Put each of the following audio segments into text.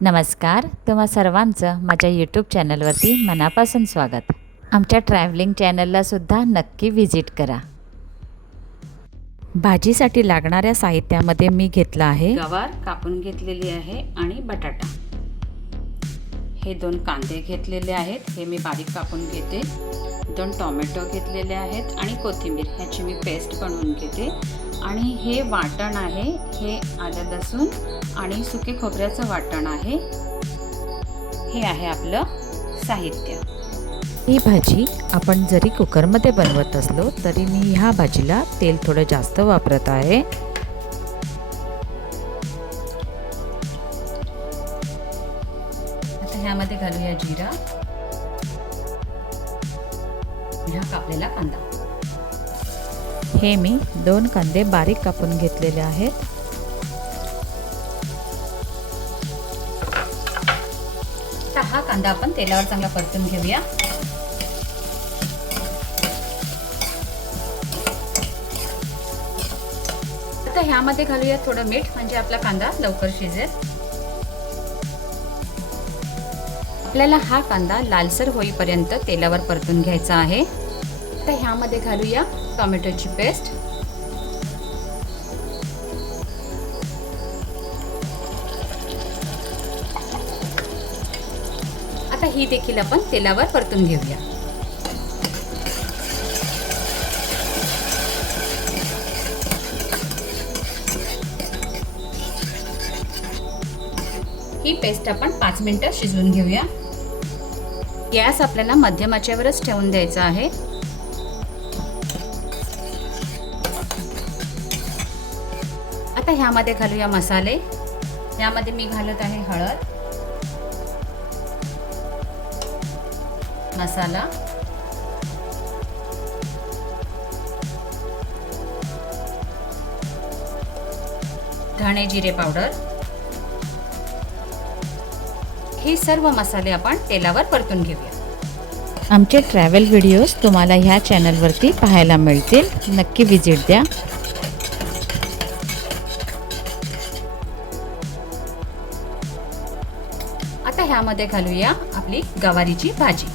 नमस्कार तुम्हा सर्वांचं माझ्या यूट्यूब चॅनलवरती मनापासून स्वागत. आमच्या ट्रॅव्हलिंग चॅनलला सुद्धा नक्की व्हिजिट करा. भाजीसाठी लागणाऱ्या साहित्यामध्ये मी घेतलं आहे गवार कापून घेतलेली आहे आणि बटाटा. हे दोन कांदे घेतलेले आहेत हे मी बारीक कापून घेते. दोन टोमॅटो घेतलेले आहेत आणि कोथिंबीर ह्याची मी पेस्ट बनवून घेते. आणि हे वाटण आहे हे आलं लसूण आणि सुके खोबऱ्याचं वाटण आहे. हे आहे आपलं साहित्य. ही भाजी आपण जरी कुकरमध्ये बनवत असलो तरी मी ह्या भाजीला तेल थोडं जास्त वापरत आहे. ह्यामध्ये घालूया जिरा. हा कापलेला कांदा. हे मी दोन कांदे बारीक कापून घेतलेले आहेत. हा कांदा आपण तेलावर चांगला परतून घेऊया. आता ह्यामध्ये घालूया थोडं मीठ म्हणजे आपला कांदा लवकर शिजेल. आपल्याला हा कांदा लालसर होईपर्यंत तेलावर परतून घ्यायचा आहे. तर ह्यामध्ये घालूया टोमॅटोची पेस्ट. आता ही देखील आपण तेलावर परतून घेऊया. ही पेस्ट आपण पाच मिनिटं शिजवून घेऊया. गॅस आपल्याला मध्यमाच्यावरच ठेवून द्यायचा आहे. आता ह्यामध्ये घालूया मसाले. यामध्ये मी घालत आहे हळद. मसाला. धणे जिरे पावडर. हे सर्व मसाले आपण तेलावर परतून घेऊया. आमचे ट्रॅव्हल व्हिडिओज तुम्हाला ह्या चॅनलवरती पाहायला मिळतील. नक्की व्हिजिट द्या. आता ह्यामध्ये घालूया आपली गवारीची भाजी.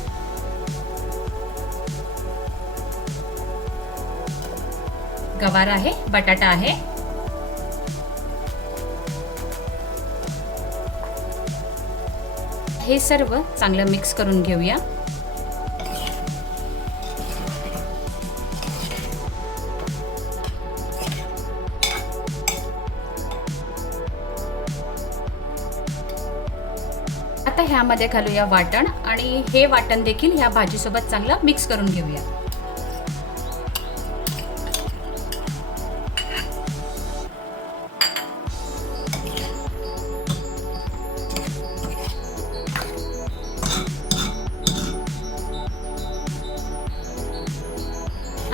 गवार आहे बटाटा आहे हे सर्व चांगलं मिक्स करून घेऊया. आता ह्यामध्ये घालूया वाटण आणि हे वाटण देखील ह्या भाजीसोबत चांगलं मिक्स करून घेऊया.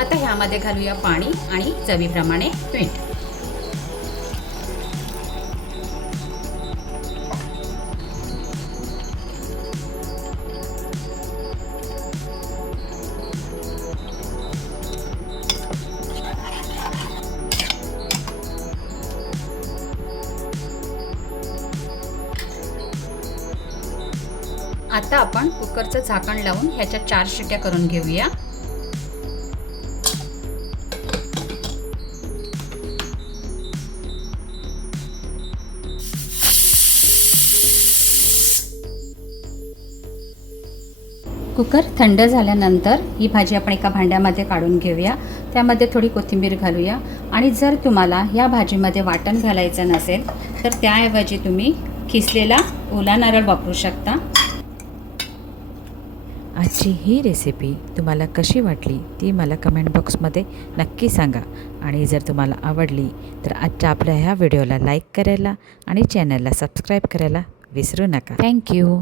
आता ह्यामध्ये घालूया पाणी आणि चवीप्रमाणे मीठ आता आपण कुकरचं झाकण लावून ह्याच्या चार शिट्या करून घेऊया. कुकर थंड झाल्यानंतर ही भाजी आपण एका भांड्यामध्ये काढून घेऊया. त्यामध्ये थोडी कोथिंबीर घालूया. आणि जर तुम्हाला या भाजीमध्ये वाटण घालायचं नसेल तर त्याऐवजी तुम्ही खिसलेला ओला नारळ वापरू शकता. आजची ही रेसिपी तुम्हाला कशी वाटली ती मला कमेंट बॉक्समध्ये नक्की सांगा. आणि जर तुम्हाला आवडली तर आजच्या आपल्या ह्या व्हिडिओला लाईक करायला आणि चॅनलला सबस्क्राईब करायला विसरू नका. थँक्यू